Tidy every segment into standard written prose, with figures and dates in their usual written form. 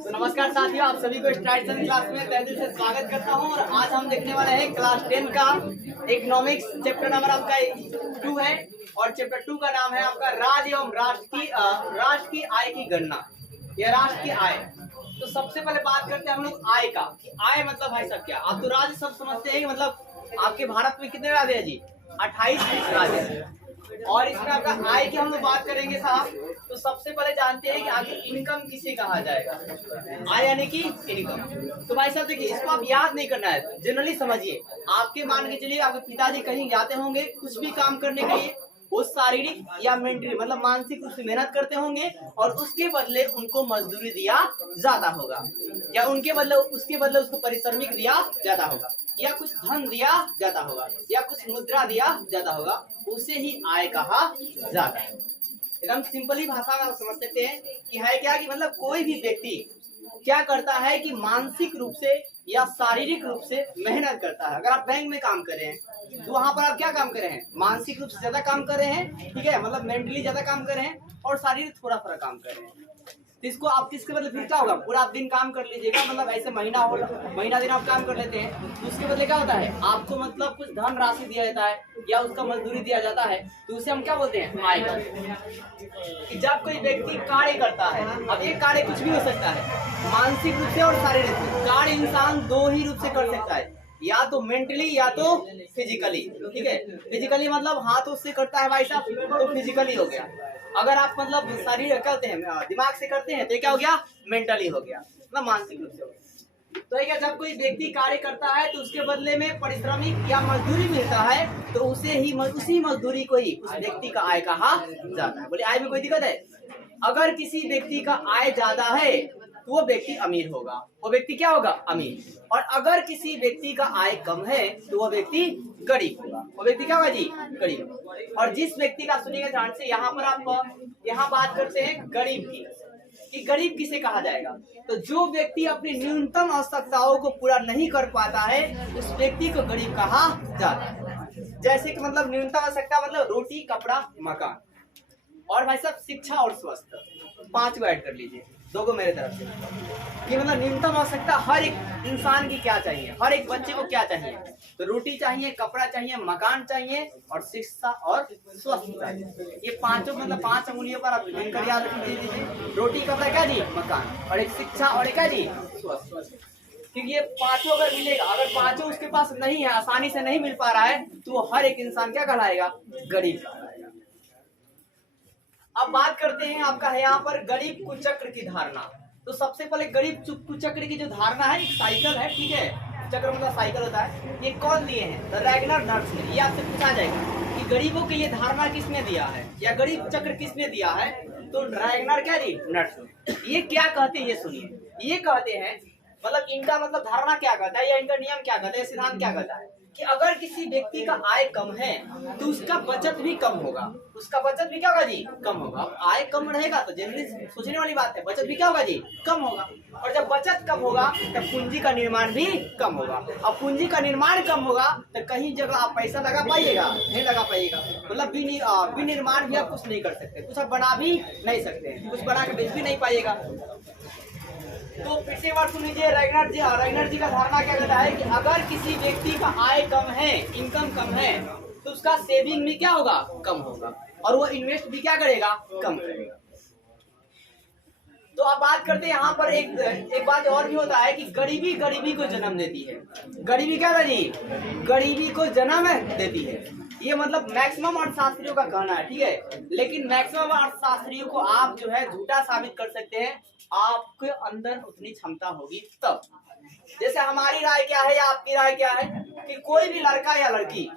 तो नमस्कार साथियों, आप सभी को स्टार्ट क्लास में तहे दिल से स्वागत करता हूं। और आज हम देखने वाले हैं क्लास 10 का इकोनॉमिक्स। चैप्टर नंबर आपका 2 है और चैप्टर 2 का नाम है आपका राज्य एवं राष्ट्र की आय की गणना या राष्ट्र की आय। तो सबसे पहले बात करते हैं हम लोग आय का। आय मतलब भाई साहब क्या? आप तो राज्य सब समझते हैं कि मतलब आपके भारत में कितने राज्य है जी? 28 राज्य है। और इसमें आपका आय की हम लोग बात करेंगे साहब, तो सबसे पहले जानते हैं कि आगे इनकम किसे कहा जाएगा। आय यानी कि इनकम। तो भाई साहब देखिए, इसको आप याद नहीं करना है, जनरली समझिए। आपके मान के चलिए आपके पिताजी कहीं जाते होंगे कुछ भी काम करने के लिए, वो शारीरिक या मेंटली मतलब मानसिक रूप से मेहनत करते होंगे और उसके बदले उनको मजदूरी दिया जाता होगा, या उसके बदले उसको पारिश्रमिक दिया जाता होगा, या कुछ धन दिया जाता होगा, या कुछ मुद्रा दिया जाता होगा। उसे ही आय कहा जाता है। एकदम सिंपली भाषा में आप समझ सकते हैं कि है क्या कि मतलब कोई भी व्यक्ति क्या करता है कि मानसिक रूप से या शारीरिक रूप से मेहनत करता है। अगर आप बैंक में काम कर रहे हैं तो वहां पर आप क्या काम कर रहे हैं? मानसिक रूप से ज्यादा काम कर रहे हैं, ठीक है, मतलब मेंटली ज्यादा काम कर रहे हैं, और शारीरिक थोड़ा काम कर रहे हैं। तो इसको आप किसके बदले फिर क्या होगा? पूरा आप दिन काम कर लीजिएगा, मतलब ऐसे महीना दिन आप काम कर लेते हैं, तो उसके बदले क्या होता है? आपको मतलब कुछ धन राशि दिया जाता है या उसका मजदूरी दिया जाता है, तो उसे हम क्या बोलते हैं? आय करते हैं। कि जब कोई व्यक्ति कार्य करता है, अब ये कार्य कुछ भी हो सकता है, मानसिक रूप से और शारीरिक रूप से। कार्य इंसान दो ही रूप से कर सकता है, या तो मेंटली या तो फिजिकली, ठीक है। फिजिकली मतलब हाथों से करता है भाई साहब, तो फिजिकली हो गया। अगर आप मतलब शरीर करते हैं दिमाग से करते हैं तो क्या हो गया? मेंटली हो गया, मतलब मानसिक रूप से हो गया। तो क्या जब कोई व्यक्ति कार्य करता है तो उसके बदले में पारिश्रमिक या मजदूरी मिलता है, तो उसी मजदूरी को ही उस व्यक्ति का आय कहा जाता है। बोले आय में कोई दिक्कत है? अगर किसी व्यक्ति का आय ज्यादा है तो वो व्यक्ति अमीर होगा। वो व्यक्ति क्या होगा? अमीर। और अगर किसी व्यक्ति का आय कम है तो वो व्यक्ति गरीब होगा। वो व्यक्ति क्या होगा जी? गरीब। और जिस व्यक्ति का सुनिएगा ध्यान से, यहाँ पर आप यहाँ बात करते हैं गरीब की, कि गरीब किसे कहा जाएगा? तो जो व्यक्ति अपनी न्यूनतम आवश्यकताओं को पूरा नहीं कर पाता है उस व्यक्ति को गरीब कहा जाता है। जैसे कि मतलब न्यूनतम आवश्यकता मतलब रोटी, कपड़ा, मकान, और भाई साहब शिक्षा और स्वास्थ्य, 5 को ऐड कर लीजिए, 2 को मेरे तरफ से। ये मतलब न्यूनतम आवश्यकता हर एक इंसान की क्या चाहिए, हर एक बच्चे को क्या चाहिए? तो रोटी चाहिए, कपड़ा चाहिए, मकान चाहिए, और शिक्षा और स्वास्थ्य चाहिए। ये पांचों मतलब 5 अंगुलियों पर आप गिनकर याद रख लीजिए। रोटी, कपड़ा क्या जी? मकान, और एक शिक्षा और एक क्या जी? स्वास्थ्य। क्योंकि ये पांचों अगर मिलेगा, अगर पांचों उसके पास नहीं है, आसानी से नहीं मिल पा रहा है, तो वो हर एक इंसान क्या कहलाएगा? गरीब कहलाएगा। अब बात करते हैं आपका है यहाँ पर गरीब कुचक्र की धारणा। तो सबसे पहले गरीब कुचक्र की जो धारणा है, एक साइकिल है, ठीक है, चक्र मतलब साइकिल होता है। ये कौन दिए हैं? द रैगनर नट्स ने। ये आपसे पूछा जाएगा कि गरीबों की ये धारणा किसने दिया है या गरीब चक्र किसने दिया है? तो रैगनर क्या जी? नट्स ने। ये क्या कहते हैं ये सुनिए। ये कहते हैं मतलब इनका मतलब धारणा क्या कहता है या इनका नियम क्या कहता है, सिद्धांत क्या कहता है कि अगर किसी व्यक्ति का आय कम है तो उसका बचत भी कम होगा। उसका बचत भी क्या होगा जी? कम होगा। आय कम रहेगा तो जनरली सोचने वाली बात है, बचत भी क्या होगा जी? कम होगा। और जब बचत कम होगा तब पूंजी का निर्माण भी कम होगा। अब पूंजी का निर्माण कम होगा तो कहीं जगह आप पैसा लगा पाइएगा? नहीं लगा पाइएगा। मतलब विनिर्माण भी आप कुछ नहीं कर सकते, कुछ आप बना भी नहीं सकते, कुछ बना के बेच भी नहीं पाइएगा। तो फिर से बात सुन लीजिए, रैगनर जी का धारणा क्या कहता है कि अगर किसी व्यक्ति का आय कम है, इनकम कम है, तो उसका सेविंग भी क्या होगा? कम होगा, और वो इन्वेस्ट भी क्या करेगा? कम करेगा। तो अब बात करते हैं यहाँ पर एक बात और भी होता है कि गरीबी गरीबी को जन्म देती है। गरीबी क्या है जी? गरीबी को जन्म देती है। ये मतलब मैक्सिमम अर्थशास्त्रियों का कहना है, ठीक है, लेकिन मैक्सिमम अर्थशास्त्रियों को आप जो है झूठा साबित कर सकते हैं, आपके अंदर उतनी क्षमता होगी तब। जैसे हमारी राय क्या है या आपकी राय क्या है कि कोई भी लड़का या लड़की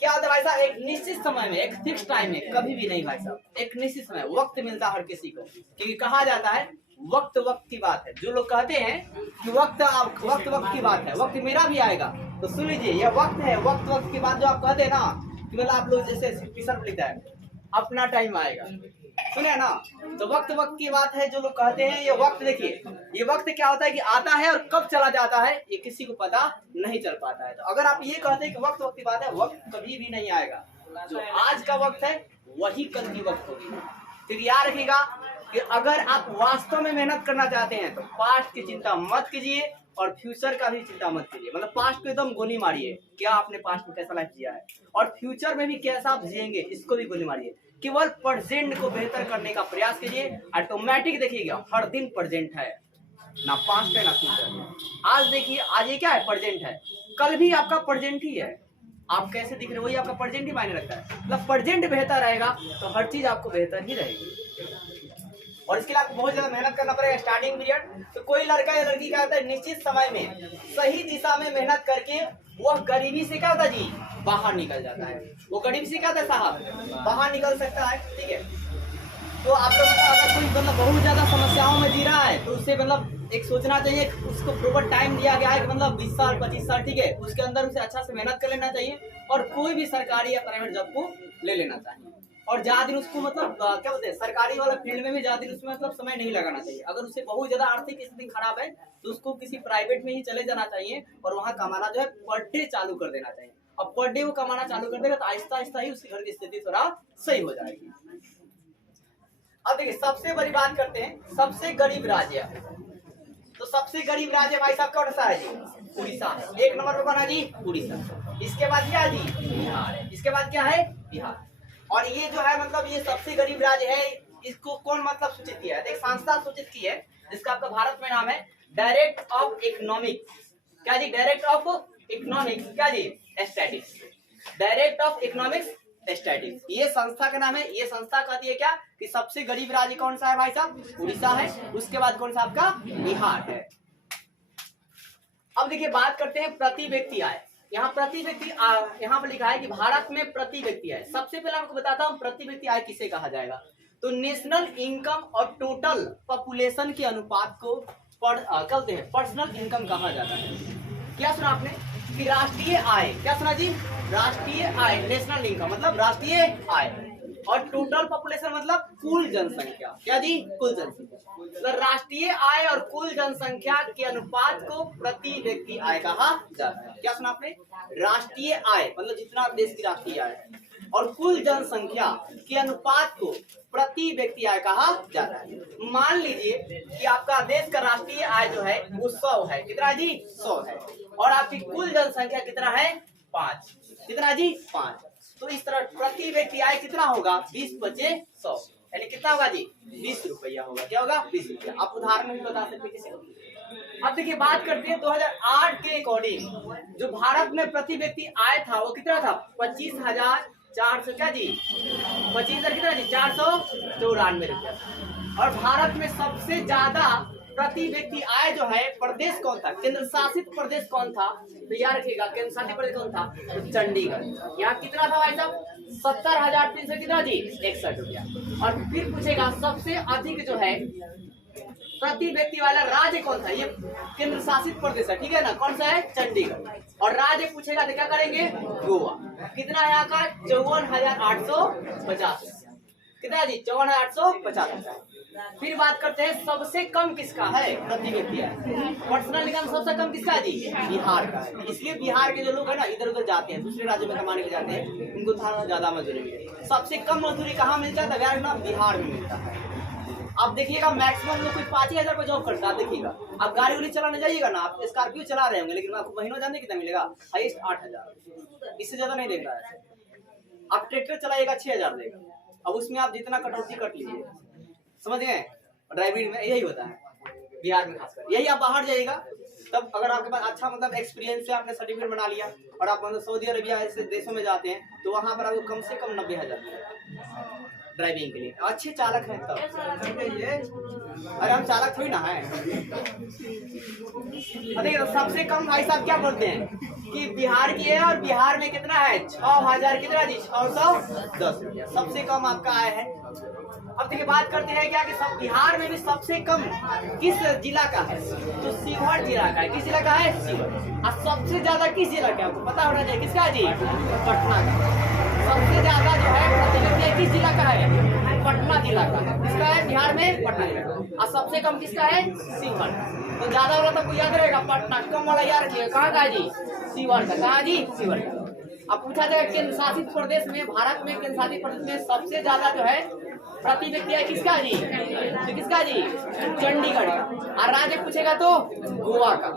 क्या होता है भाई साहब, एक निश्चित समय में, एक फिक्स टाइम में, कभी भी नहीं भाई साहब, एक निश्चित समय वक्त मिलता है हर किसी को। क्योंकि कहा जाता है वक्त वक्त की बात है। जो लोग कहते हैं कि वक्त की बात है, वक्त मेरा भी आएगा, तो सुन लीजिए, यह वक्त है, वक्त की बात जो आप कहते हैं ना कि मतलब आप लोग जैसे टी-शर्ट लिखता है अपना टाइम आएगा, सुने ना, तो वक्त की बात है। जो लोग कहते हैं ये वक्त, देखिए ये वक्त क्या होता है कि आता है और कब चला जाता है ये किसी को पता नहीं चल पाता है। तो अगर आप ये कहते हैं कि वक्त की बात है, वक्त कभी भी नहीं आएगा। जो आज का वक्त है वही कल की वक्त होगी। फिर याद रखिएगा कि अगर आप वास्तव में मेहनत करना चाहते हैं तो पास्ट की चिंता मत कीजिए और फ्यूचर का भी चिंता मत कीजिए। मतलब पास्ट को एकदम गोली मारिए, क्या आपने पास्ट में कैसा लाइफ जिया है और फ्यूचर में भी कैसा आप जिएंगे इसको भी गोली मारिए। केवल प्रेजेंट को बेहतर करने का प्रयास कीजिए। ऑटोमेटिक देखिएगा हर दिन प्रेजेंट है, ना पास्ट है ना फ्यूचर। आज देखिए, आज ये क्या है, प्रेजेंट है, कल भी आपका प्रेजेंट ही है। आप कैसे दिख रहे हो वही आपका प्रेजेंट ही मायने रखता है। मतलब प्रेजेंट बेहतर रहेगा तो हर चीज आपको बेहतर ही रहेगी। और इसके लिए आपको बहुत ज्यादा मेहनत करना पड़ेगा स्टार्टिंग पीरियड। तो कोई लड़का या लड़की क्या होता है, निश्चित समय में सही दिशा में मेहनत करके वह गरीबी से क्या होता है जी, बाहर निकल जाता है। वो गरीबी से क्या होता है साहब, बाहर निकल सकता है। ठीक है, तो आपको अगर कोई मतलब बहुत ज्यादा समस्याओं में जी रहा है तो उससे मतलब एक सोचना चाहिए, उसको प्रॉपर टाइम दिया गया है मतलब 20 साल 25 साल, ठीक है, उसके अंदर उसे अच्छा से मेहनत कर लेना चाहिए और कोई भी सरकारी या प्राइवेट जॉब को ले लेना चाहिए। और ज्यादा दिन उसको मतलब क्या बोलते हैं, सरकारी वाला फील्ड में भी ज्यादा दिन उसमें मतलब समय नहीं लगाना चाहिए। अगर उसे बहुत ज्यादा आर्थिक स्थिति खराब है तो उसको किसी प्राइवेट में ही चले जाना चाहिए और वहाँ कमाना जो है पर डे चालू कर देना चाहिए। और पर डे वो कमाना चालू कर देगा तो आहिस्ता आहिस्ता ही उसके घर की स्थिति थोड़ा सही हो जाएगी। अब देखिए सबसे बड़ी बात करते हैं, सबसे गरीब राज्य, तो सबसे गरीब राज्य भाई साहब कौन सा है जी, उड़ीसा। एक नंबर पर बना जी उड़ीसा। इसके बाद क्या है जी, बिहार है। इसके बाद क्या है, बिहार। और ये जो है मतलब ये सबसे गरीब राज्य है, इसको कौन मतलब सूचित किया है, एक संस्था सूचित की है जिसका आपका भारत में नाम है डायरेक्ट ऑफ इकोनॉमिक्स। क्या जी, डायरेक्ट ऑफ इकोनॉमिक्स, क्या जी, statistics, direct of economics statistics, ये संस्था का नाम है। ये संस्था कहती है क्या कि सबसे गरीब राज्य कौन सा है भाई साहब, उड़ीसा है। उसके बाद कौन सा आपका, बिहार है। अब देखिए बात करते हैं प्रति व्यक्ति आय। यहाँ प्रति व्यक्ति यहाँ पर लिखा है कि भारत में प्रति व्यक्ति आय। सबसे पहले आपको बताता हूँ प्रति व्यक्ति आय किसे कहा जाएगा। तो नेशनल इनकम और टोटल पॉपुलेशन के अनुपात को कहते हैं पर्सनल इनकम कहा जाता है। क्या सुना आपने कि राष्ट्रीय आय, क्या सुना जी, राष्ट्रीय आय, नेशनल इनकम मतलब राष्ट्रीय आय और टोटल पॉपुलेशन मतलब कुल जनसंख्या, क्या जी, कुल जनसंख्या। तो राष्ट्रीय आय और कुल जनसंख्या के अनुपात को प्रति व्यक्ति आय कहा जाता है। क्या सुना आपने, राष्ट्रीय आय मतलब जितना देश की राष्ट्रीय आय है और कुल जनसंख्या के अनुपात को प्रति व्यक्ति आय कहा जाता है। मान लीजिए कि आपका देश का राष्ट्रीय आय जो है वो 100 है, कितना जी, 100 है, और आपकी कुल जनसंख्या कितना है, 5, कितना जी, 5। तो इस तरह प्रति व्यक्ति आय कितना होगा, 20 बचे 100, यानी कितना होगा जी, 20 रुपया होगा। क्या होगा, 20 रुपया। आप उदाहरण में बता सकते किसी को। अब देखिए बात करते हैं 2008 के अकॉर्डिंग जो भारत में प्रति व्यक्ति आय था वो कितना था, 25,400, क्या जी, 25,000 कितना जी, 494 रुपया। और भारत में सबसे ज्यादा प्रति व्यक्ति आय जो है प्रदेश कौन था, केंद्र शासित प्रदेश कौन था, तो याद रखिएगा केंद्र शासित प्रदेश कौन था, तो चंडीगढ़। यहाँ कितना था भाई साहब, 70,300 कितना जी, 61 रुपया। और फिर पूछेगा सबसे अधिक जो है प्रति व्यक्ति वाला राज्य कौन था, ये केंद्र शासित प्रदेश है, ठीक है ना, कौन सा है, चंडीगढ़। और राज्य पूछेगा तो क्या करेंगे, गोवा। कितना है यहाँ का, 54,850, कितना जी, 54,850। फिर बात करते हैं सबसे कम किसका है प्रति व्यक्ति है, पर्सनल इनकम सबसे कम किसका है जी, बिहार का है। इसलिए बिहार के जो लोग है ना इधर उधर जाते हैं, दूसरे राज्यों में कमाने के जाते हैं, उनको थोड़ा ज्यादा मजदूरी मिलती है। सबसे कम मजदूरी कहाँ मिलता है, बिहार में मिलता है। आप देखिएगा मैक्सिमम लोग कोई 5,000 पर जॉब करता है। देखिएगा आप गाड़ी उड़ी चलाने जाइएगा ना, आप स्कॉर्पियो चला रहे होंगे, लेकिन आपको महीनों जाने कितना मिलेगा, हाईएस्ट 8,000, इससे ज्यादा नहीं देगा। आप ट्रैक्टर चलाइएगा 6,000 देगा। अब उसमें आप जितना कटौती कट लीजिए, समझ गए, ड्राइविंग में यही होता है बिहार में खासकर। यही आप बाहर जाइएगा तब अगर आपके पास अच्छा मतलब एक्सपीरियंस है, आपने सर्टिफिकेट बना लिया और आप मतलब सऊदी अरबिया ऐसे देशों में जाते हैं तो वहां पर आपको कम से कम 90,000 ड्राइविंग के लिए। अच्छे चालक हैं तब, अरे हम चालक थोड़ी ना है। देखिए तो सबसे कम भाई साहब क्या बोलते हैं कि बिहार की है, और बिहार में कितना है, 6,000 कितना जी, 610 रुपया सबसे कम आपका आय है। अब देखिए बात करते हैं क्या कि सब बिहार में भी सबसे कम किस जिला का है, तो शिवहर जिला का है। किस जिला का है, शिवहर। और सबसे ज्यादा किस जिला का, आपको पता होना चाहिए, किसका जी, पटना का। सबसे ज्यादा जो है प्रति व्यक्ति किस जिला का है, पटना जिला का। किसका है, बिहार में पटना जिला। और सबसे कम किसका है, शिवहर। तो ज्यादा वाला तो याद रहेगा पटना, कम वाला याद रखिएगा कहाँ का है जी, शिवहर का। कहाँ जी, शिवहर का। अब पूछा जाएगा केंद्र शासित प्रदेश में, भारत में केंद्र शासित प्रदेश में सबसे ज्यादा जो है प्रति व्यक्ति आय किसका जी? तो किसका जी? चंडीगढ़ का। और राज्य पूछेगा तो गोवा का।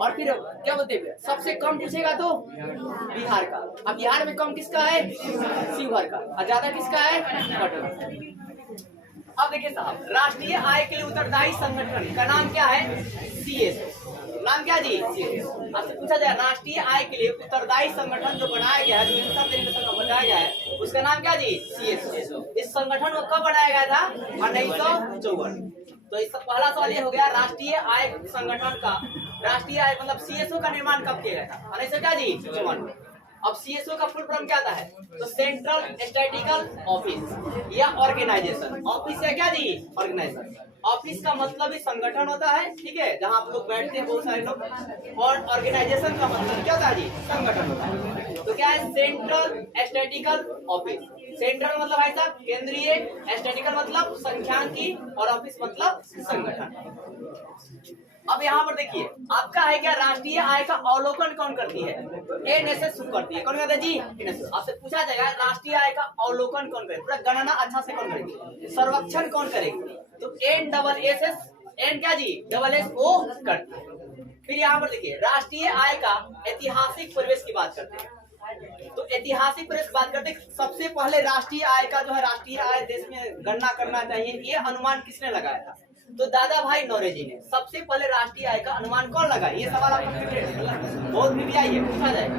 और फिर क्या बोलते हैं, सबसे कम पूछेगा तो बिहार का। अब बिहार में कम किसका है? शिवहर का। और ज्यादा किसका है? पटना। अब देखिए साहब, राष्ट्रीय आय के लिए उत्तरदायी संगठन का नाम क्या है? CSO। नाम क्या जी? CSO। आपसे पूछा जाए राष्ट्रीय आय के लिए उत्तरदायी संगठन जो बनाया गया है, जो इंस्टीट्यूशन का बनाया गया है, उसका नाम क्या जी? CSO। इस संगठन को कब बनाया गया था? 1954। तो इसका पहला सवाल ये हो गया, राष्ट्रीय आय संगठन का राष्ट्रीय आय मतलब CSO का निर्माण कब किया गया था? 1954। अब CSO का फुल फॉर्म क्या आता है? तो सेंट्रल स्टैटिस्टिकल ऑफिस या ऑर्गेनाइजेशन। ऑफिस है क्या जी? ऑर्गेनाइजेशन। ऑफिस का मतलब ही संगठन होता है, ठीक है, जहाँ आप लोग बैठते हैं बहुत सारे लोग। और ऑर्गेनाइजेशन का मतलब क्या होता है जी? संगठन होता है। तो क्या है? Central statistical office. सेंट्रल मतलब भाई साहब केंद्रीय, स्टैटिस्टिकल मतलब संख्यांकी, और ऑफिस मतलब संगठन। अब यहाँ पर देखिए, आपका है क्या? राष्ट्रीय आय का अवलोकन कौन करती है? तो NSS करती है। कौन करता है जी? NSS। आपसे पूछा जाएगा राष्ट्रीय आय का अवलोकन कौन करेगी, पूरा गणना अच्छा से कौन करेगी, सर्वेक्षण कौन करेगी? तो NSS, N क्या जी? SSO करती है। फिर यहाँ पर देखिए, राष्ट्रीय आय का ऐतिहासिक परिवेश की बात करते हैं। तो ऐतिहासिक परिवेश की बात करते हैं, सबसे पहले राष्ट्रीय आय का जो है, राष्ट्रीय आय देश में गणना करना चाहिए, ये अनुमान किसने लगाया था? तो दादा भाई नौरोजी ने सबसे पहले राष्ट्रीय आय का अनुमान कौन लगाया? ये सवाल आपको बहुत भी आई है, पूछा जाएगा।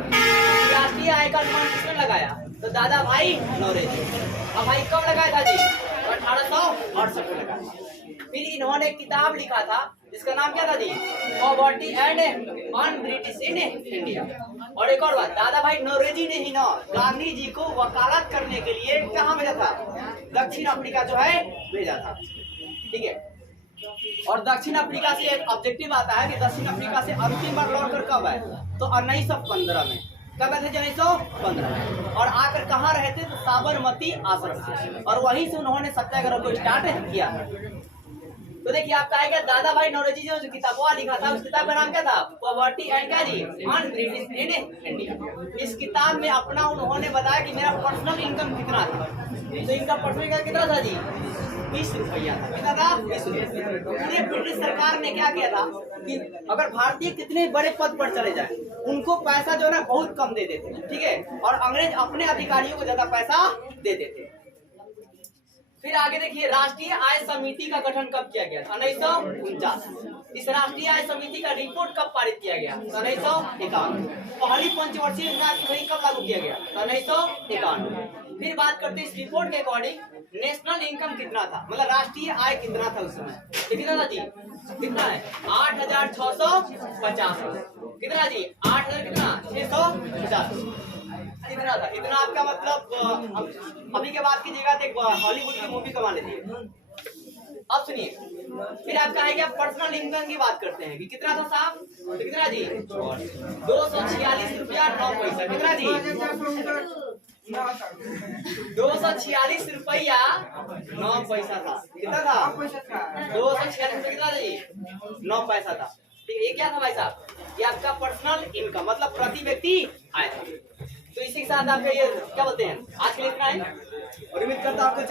राष्ट्रीय आय का अनुमान किसने लगाया? तो दादा भाई नौरोजी। अब भाई कब लगाया था जी? 1868 में लगाया। फिर इन्होंने एक किताब लिखा था जिसका नाम क्या था जी? Poverty and un British in India. और एक और बात, दादा भाई नौरोजी ने ही ना गांधी जी को वकालत करने के लिए कहाँ भेजा था? दक्षिण अफ्रीका जो है भेजा था, ठीक है। और दक्षिण अफ्रीका से एक ऑब्जेक्टिव आता है कि दक्षिण अफ्रीका से अंतिम बार लौटकर कब आए? तो 1915 में। कब आए थे? 1915 में। और आकर कहाँ रहे थे? तो साबरमती आश्रम से। और वहीं से उन्होंने सत्याग्रह को स्टार्ट किया। तो देखिए आपका आएगा दादा भाई नौरोजी जो किताबवा लिखा था, उस किताब का नाम क्या था? पॉवर्टी एंड क्या जी? अन ब्रिटिश इन इंडिया। इस किताब में अपना उन्होंने बताया कि मेरा पर्सनल इनकम कितना था। तो इनका पर्सनल इनकम कितना था जी? 20 रुपया था। कितना था? 20 रुपया। पूरे ब्रिटिश सरकार ने क्या किया था कि अगर भारतीय कितने बड़े पद पर चले जाए, उनको पैसा जो है ना बहुत कम दे देते, ठीक है, और अंग्रेज अपने अधिकारियों को ज्यादा पैसा दे देते। फिर आगे देखिए, राष्ट्रीय आय समिति का गठन कब किया गया? 1949। इस राष्ट्रीय आय समिति का रिपोर्ट कब पारित किया गया? 1951। पहली पंचवर्षीय योजना कब लागू किया गया? 1951। फिर बात करते हैं इस रिपोर्ट के अकॉर्डिंग नेशनल इनकम कितना था, मतलब राष्ट्रीय आय कितना था उस समय? कितना था जी? कितना है? 8,650। कितना जी? 8,650 कितना था? इतना आपका मतलब अभी के बात कीजिएगा तो हॉलीवुड की मूवी कमा लेती है। अब सुनिए, फिर आपका है क्या? पर्सनल इनकम की बात करते हैं कि कितना था साहब? तो कितना जी? 246 रुपया 9 पैसा। कितना जी? 246 रुपया 9 पैसा था। कितना था? 246 रुपया कितना जी? 9 पैसा था। ठीक है, ये क्या था भाई साहब? ये आपका पर्सनल इनकम मतलब प्रति व्यक्ति आय था। तो इसी के साथ आप ये क्या बोलते हैं, आज के लिए इतना है और उम्मीद करता हूँ आपको